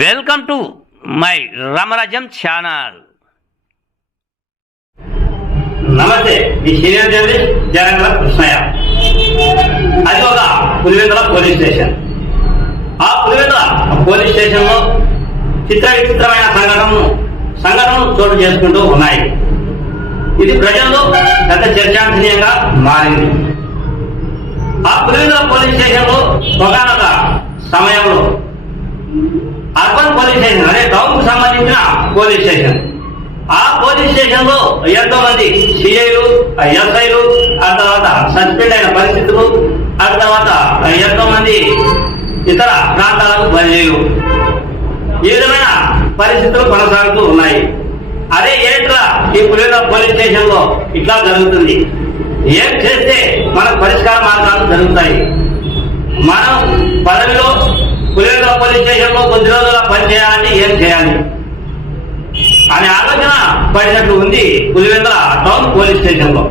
Welcome to my Ramarajyam channel. నమస్తే, మీ senior journalist జరంగల Krishnaiah. అది ఒక పులివెందుల పోలీస్ స్టేషన్. ఆ పులివెందుల పోలీస్ స్టేషన్ లో చిత్ర విచిత్రమైన సంఘటనలు చోటు చేసుకుంటూ ఉన్నాయి. ఇది ప్రజల్లో పెద్ద చర్చాంశనీయంగా మారింది. ఆ పులివెందుల పోలీస్ స్టేషన్ లో ఒకనొక సమయంలో అర్బన్ పోలీస్ స్టేషన్ అనే టౌన్ కు సంబంధించిన పోలీస్ స్టేషన్. ఆ పోలీస్ స్టేషన్ లో ఎంతో మంది సిఐలు, ఎస్ఐలు, ఆ తర్వాత సస్పెండ్ అయిన పరిస్థితులు, ఆ తర్వాత ఎంతో మంది ఇతర ప్రాంతాలకు బదిలీలు, ఈ విధమైన పరిస్థితులు కొనసాగుతూ ఉన్నాయి. అదే ఏంట్రా ఈ పులివెందుల పోలీస్ స్టేషన్ లో ఇట్లా జరుగుతుంది, ఏం చేస్తే మనకు పరిష్కార మార్గాలు జరుగుతాయి, మనం పదవిలో పులివెందుల పోలీస్ స్టేషన్ లో కొద్ది రోజుల పనిచేయాలంటే ఏం చేయాలి అనే ఆలోచన పడినట్టు ఉంది పులివెందుల టౌన్ పోలీస్ స్టేషన్ లో.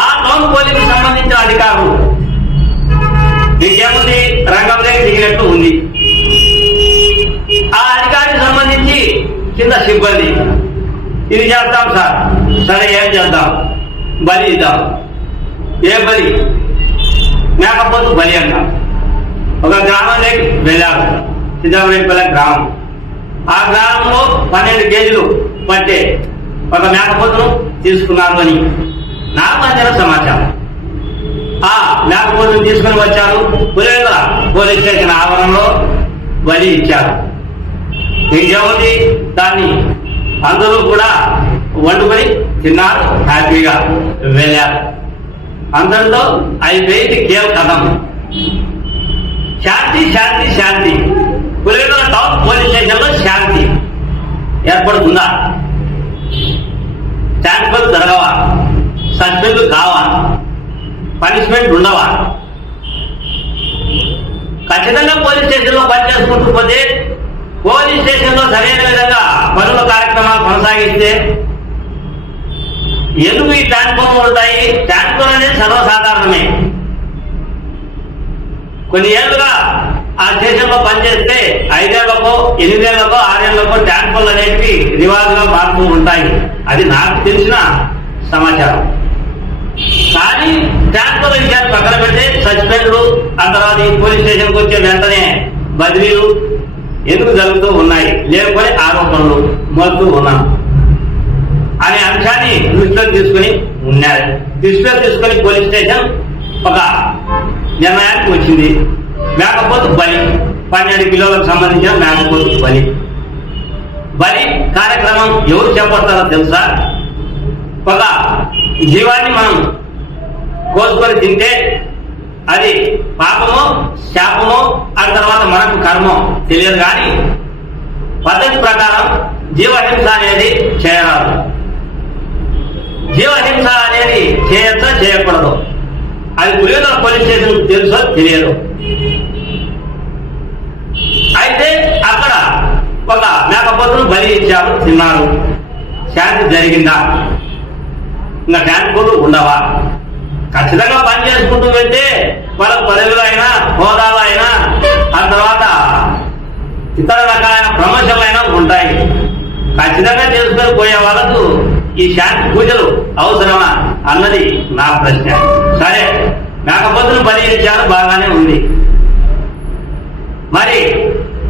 ఆ టౌన్ పోలీసుకు సంబంధించిన అధికారులు ఇంకేముంది రంగంలోకి దిగినట్టు ఉంది. ఆ అధికారికి సంబంధించి కింద సిబ్బంది ఇది చేస్తాం సార్, సరే ఏం చేద్దాం, బలి ఇద్దాం. ఏ బలి? మేకపోతు బలి అంటాం. ఒక గ్రామంలోకి వెళ్ళారు, సిద్ధాపురేపల్లి గ్రామం. ఆ గ్రామంలో 12 కేజీలు పట్టే ఒక మేకపోతును తీసుకున్నారు అని నాకు అందిన సమాచారం. ఆ మేకపోతును తీసుకుని వచ్చారు, పులివెందుల పోలీస్ స్టేషన్ ఆవరణలో బలి ఇచ్చారు. ఇంకేముంది, దాన్ని అందరూ కూడా వండుకొని తిన్నారు, హ్యాపీగా వెళ్ళారు. అందరితో అయిపోయింది కేవలం కథం. శాంతి శాంతి శాంతి. పులివెందుల టౌన్ పోలీస్ స్టేషన్ లో శాంతి ఏర్పడుతుందా? శాంతిపతి జరగవా? సస్పెండ్ కావా? పనిష్మెంట్ ఉండవా? ఖచ్చితంగా పోలీస్ స్టేషన్ లో పనిచేసుకుంటూ పోతే, పోలీస్ స్టేషన్ లో సరైన విధంగా పనుల కార్యక్రమాలు కొనసాగిస్తే ఎందుకు ఈ ట్రాన్స్ఫార్మర్ ఉంటాయి? ట్రాన్స్ఫార్మర్ అనేది సర్వసాధారణమే. కొన్ని ఏళ్లుగా ఆ స్టేషన్ లో పనిచేస్తే 5 ఏళ్లకో 8 ఏళ్లకో 6 ఏళ్లకో ట్రాన్స్ఫర్లు అనేవి రివాజుగా మారుతూ ఉంటాయి. అది నాకు తెలిసిన సమాచారం. కానీ ట్రాన్స్ఫర్ విషయాన్ని పక్కన పెడితే సస్పెండ్లు, ఆ తర్వాత ఈ పోలీస్ స్టేషన్కి వచ్చే వెంటనే బదిలీలు ఎందుకు జరుగుతూ ఉన్నాయి, లేకపోతే ఆరోపణలు మోస్తూ ఉన్నాం అనే అంశాన్ని దృష్టిలో తీసుకుని పోలీస్ స్టేషన్ ఒక నిర్ణయానికి వచ్చింది. మేకపోతు బలి, 12 కిలోలకు సంబంధించిన మేకపోతు బలి. బలి కార్యక్రమం ఎవరు చేపడతారో తెలుసా? ఒక జీవాన్ని మనం కోసుకొని తింటే అది పాపమో శాపమో, ఆ తర్వాత మనకు కర్మో తెలియదు. కానీ పద్ధతి ప్రకారం జీవహింస అనేది చేయరాదు. జీవహింస అనేది చేయొచ్చో చేయకూడదు అది పులివెందుల పోలీస్ స్టేషన్ తెలుసో తెలియదు. అయితే అక్కడ ఒక మేకపోతును బలి ఇచ్చారు, తిన్నారు. శాంతి జరిగిందా? ఇంకా ట్రాన్స్పోర్ట్లు ఉండవా? ఖచ్చితంగా పని చేసుకుంటూ వెళ్తే వాళ్ళ పదవులు అయినా, హోదాలు అయినా, ఆ తర్వాత ఇతర రకాలైన ప్రమోషన్లు అయినా ఉంటాయి. ఖచ్చితంగా చేసుకొని పోయే వాళ్ళకు ఈ శాంతి పూజలు అవసరమా అన్నది నా ప్రశ్న. సరే, మేకపోతును బలి ఇచ్చారు, బాగానే ఉంది. మరి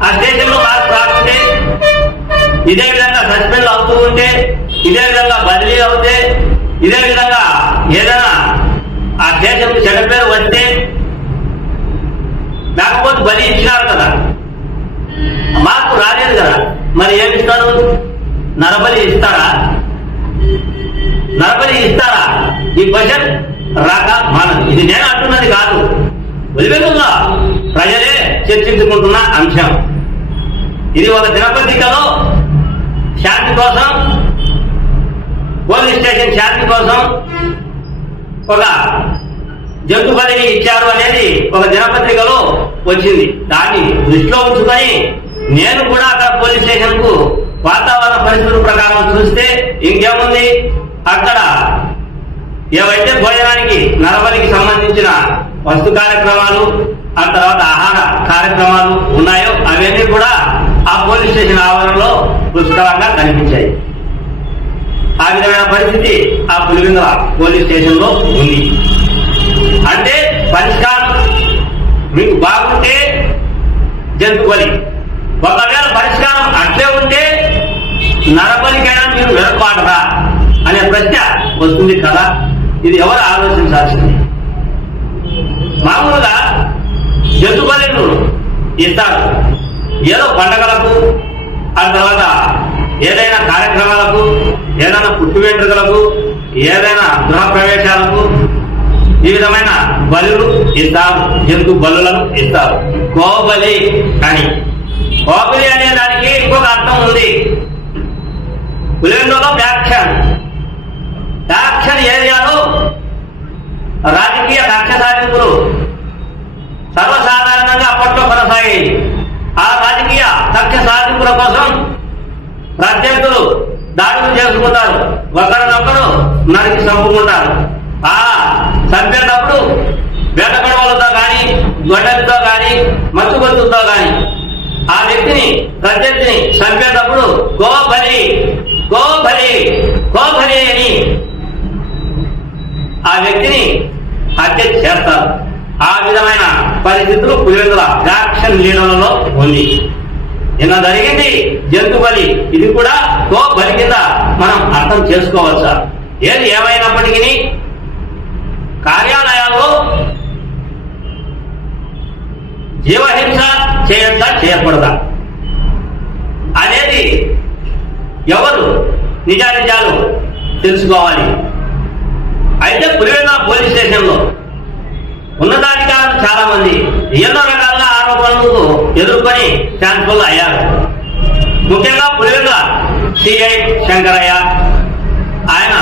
ఆ స్టేషన్ లో మార్పు రాకుంటే, ఇదే విధంగా సస్పెండ్ అవుతూ ఉంటే, ఇదే విధంగా బదిలీ అవుతే, ఇదే విధంగా ఏదైనా ఆ స్టేషన్ చెడ్డ పేరు వస్తే, మేకపోతు బలి ఇచ్చినారు కదా, మార్పు రాలేదు కదా, మరి ఏమి ఇస్తారు? నరబలి ఇస్తారా? నరబలి ఇస్తారా? ఈ క్వశ్చన్ రాక మానదు. ఇది నేను అంటున్నది కాదు, పులివెందుల ప్రజలే చర్చించుకుంటున్న అంశం. ఇది ఒక దినపత్రికలో శాంతి కోసం, పోలీస్ స్టేషన్ శాంతి కోసం ఒక జంతు బలిని ఇచ్చారు అనేది ఒక దినపత్రికలో వచ్చింది. దాన్ని దృష్టిలో ఉంచుకొని నేను కూడా అక్కడ పోలీస్ స్టేషన్ కు వాతావరణ పరిస్థితుల ప్రకారం చూస్తే ఇంకేముంది, అక్కడ ఏవైతే భోజనానికి నరబలికి సంబంధించిన వస్తు కార్యక్రమాలు, ఆ తర్వాత ఆహార కార్యక్రమాలు ఉన్నాయో అవన్నీ కూడా ఆ పోలీస్ స్టేషన్ ఆవరణలో పుష్కలంగా కనిపించాయి. ఆ విధమైన పరిస్థితి ఆ పులివెందుల పోలీస్ స్టేషన్ లో ఉంది. అంటే పరిష్కారం మీకు బాగుంటే జంతు బలి, ఒకవేళ పరిష్కారం అట్లే ఉంటే నరబలికైనా మీరు వెనకబాటరా అనే ప్రశ్న వస్తుంది కదా. ఇది ఎవరు ఆలోచించాల్సింది? మామూలుగా జంతు బలిను ఇస్తారు ఏదో పండగలకు, ఆ తర్వాత ఏదైనా కార్యక్రమాలకు, ఏదైనా పుట్టు వెంట్రుకలకు, ఏదైనా గృహ ప్రవేశాలకు ఈ విధమైన బలులు ఇస్తారు, జంతు బలులను ఇస్తారు. గోబలి అని, గోబలి అనే దానికి ఇంకొక అర్థం ఉంది. పులివెందులలో వ్యాఖ్యాన్ ఏరియాలో రాజకీయ కక్ష సాధింపులు సర్వసాధారణంగా అప్పట్లో కొనసాగాయి. ఆ రాజకీయ కక్ష సాధింపుల కోసం ప్రత్యర్థులు దాడులు చేసుకుంటారు, ఒకరినొకరు నరికి చంపుకుంటారు. ఆ చంపేటప్పుడు వేట గొడవలతో కానీ, గొడ్డలతో కానీ, మచ్చుగొత్తులతో కానీ ఆ వ్యక్తిని, ప్రత్యర్థిని చంపేటప్పుడు గోబలి గోబలి గోబలి అని ఆ వ్యక్తిని హత్య చేస్తారు. ఆ విధమైన పరిస్థితులు పులివెందుల యాక్షన్ లీడర్లలో ఉంది. నిన్న జరిగింది జంతు బలి, ఇది కూడా గో బలి కింద మనం అర్థం చేసుకోవచ్చా? ఏది ఏమైనప్పటికీ కార్యాలయాల్లో జీవహింస చేయొచ్చా చేయకూడదా అనేది ఎవరు నిజానిజాలు తెలుసుకోవాలి. అయితే పులివెందుల పోలీస్ స్టేషన్లో ఉన్నతాధికారులు చాలా మంది ఎన్నో రకాల ఆరోపణలకు ఎదుర్కొని ట్రాన్స్ఫర్లు అయ్యారు. ముఖ్యంగా పులివెందుల సిఐ శంకరయ్య, ఆయన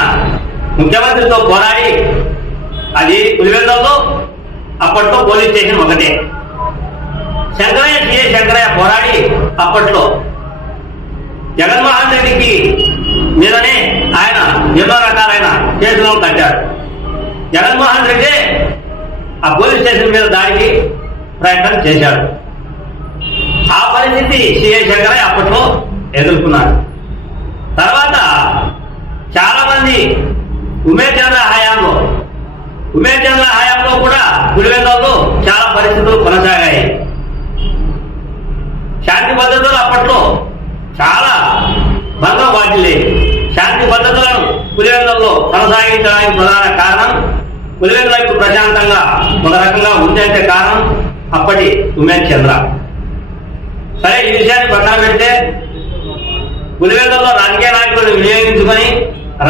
ముఖ్యమంత్రితో పోరాడి, అది పులివెందులలో అప్పట్లో పోలీస్ స్టేషన్ ఒకటే. శంకరయ్య, సిఐ శంకరయ్య పోరాడి అప్పట్లో జగన్మోహన్ రెడ్డికి మీదనే ఆయన ఎన్నో రకాలైన కేసులను కట్టాడు. జగన్మోహన్ రెడ్డి ఆ పోలీస్ స్టేషన్ మీద దాడికి ప్రయత్నం చేశాడు. ఆ పరిస్థితి సిఐ శంకరయ్య అప్పట్లో ఎదుర్కొన్నాడు. తర్వాత చాలా మంది ఉమేష్ చంద్ర హయాంలో కూడా పులివెందులలో చాలా పరిస్థితులు కొనసాగాయి. శాంతి భద్రతలు అప్పట్లో చాలా భంగం వాటిల్లేదు. శాంతి భద్రతలను పులివెందులలో కొనసాగించడానికి ప్రధాన కారణం, పులివెందుల ఇప్పుడు ప్రశాంతంగా ఒక రకంగా ఉందంటే కారణం అప్పటి ఉమేష్ చంద్ర. సరే, ఈ విషయాన్ని పక్కన పెడితే పులివెందులలో రాజకీయ నాయకులను వినియోగించుకొని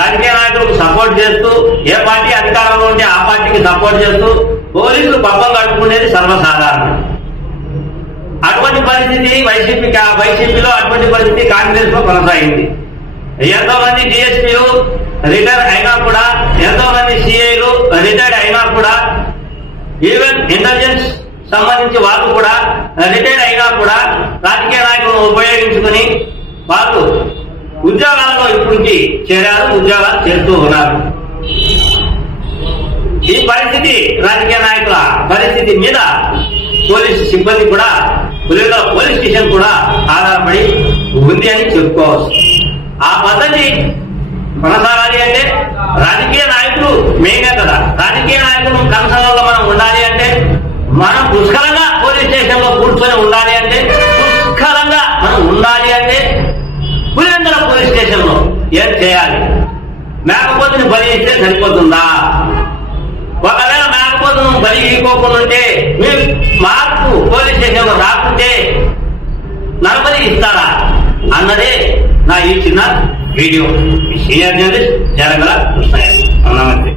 రాజకీయ నాయకులకు సపోర్ట్ చేస్తూ, ఏ పార్టీ అధికారంలో ఉంటే ఆ పార్టీకి సపోర్ట్ చేస్తూ పోలీసులు పబ్బం కట్టుకునేది సర్వసాధారణం. అటువంటి పరిస్థితి వైసీపీలో అటువంటి పరిస్థితి కాంగ్రెస్ లో కొనసాగింది. ఎంతో మంది డిఎస్పీలు రిటైర్ అయినా కూడా, ఎంతో మంది సిఐలు రిటైర్డ్ అయినా కూడా, ఈవెన్ ఇంటెలిజెన్స్ సంబంధించి వాళ్ళు కూడా రిటైర్డ్ అయినా కూడా రాజకీయ నాయకులను ఉపయోగించుకుని వాళ్ళు ఉద్యోగాలలో ఇప్పటికి చేరారు, ఉద్యోగాలు చేస్తూ ఉన్నారు. ఈ పరిస్థితి, రాజకీయ నాయకుల పరిస్థితి మీద పోలీసు సిబ్బంది కూడా, పులివెందుల పోలీస్ స్టేషన్ కూడా ఆధారపడి ఉంది అని చెప్పుకోవచ్చు. ఆ పద్ధతి కొనసాగాలి అంటే రాజకీయ నాయకులు మెయిన్గా కదా. రాజకీయ నాయకులు కన్సర్న్లో మనం ఉండాలి అంటే, మనం పుష్కలంగా పోలీస్ స్టేషన్ లో కూర్చొని ఉండాలి అంటే, పుష్కలంగా మనం ఉండాలి అంటే పులివెందుల పోలీస్ స్టేషన్ లో ఏం చేయాలి? మేకపోతుని బలి ఇస్తే సరిపోతుందా? ఒకవేళ మేకపోతును బలి ఇవ్వకుండా ఉంటే, మీరు మార్పు పోలీస్ స్టేషన్ లో రాకుంటే నరబలి ఇస్తారా అన్నదే నా ఈ చిన్న వీడియో. సీనియర్ జర్నలిస్ట్ జరగల కృష్ణయ్య. నమస్తే.